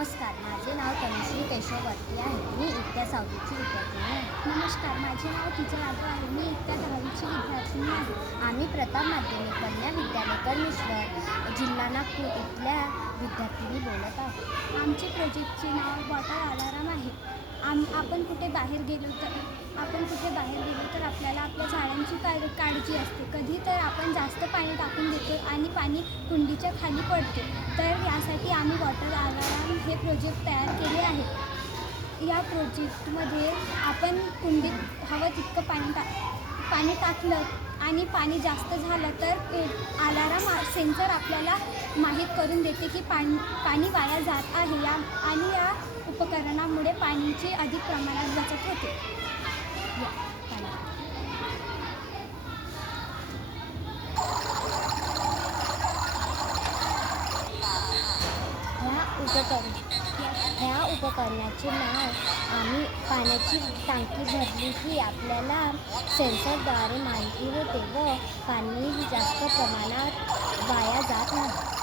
नमस्कार, माझे नाव तनुश्री केशववर्ती आहे. मी इयत्ता 6वीची विद्यार्थिनी आहे. नमस्कार, माझे नाव तिचं जाधव आहे. मी इयत्ता 10वीची विद्यार्थिनी आहे. आम्ही प्रताप माध्यमिक कन्या विद्यालय कळमेश्वर, जिल्हा नागपूर इथल्या विद्यार्थिनी बोलत आहोत. आमचे प्रोजेक्टचे नाव वॉटर अलाराम आहे. आपण कुठे बाहेर गेलो तर आपल्याला आपल्या झाडांची काळजी असते. कधी तर आपण जास्त पाणी टाकून देतो आणि पाणी कुंडीच्या खाली पडते. तर यासाठी आम्ही वॉटर अलाराम हे प्रोजेक्ट तयार केले आहे. या प्रोजेक्टमध्ये आपण कुंडीत हवं तितकं पाणी टाकलं आणि पाणी जास्त झालं तर अलाराम सेन्सर आपल्याला माहीत करून देते की पाणी वाया जात आहे. आणि या उपकरणामुळे पाण्याची अधिक प्रमाणात बचत होते. ह्या उपकरणाचे नाव आम्ही पाण्याची टाकी भरली की आपल्याला सेन्सरद्वारे माहिती होते व पाणी जास्त प्रमाणात वाया जात नाही.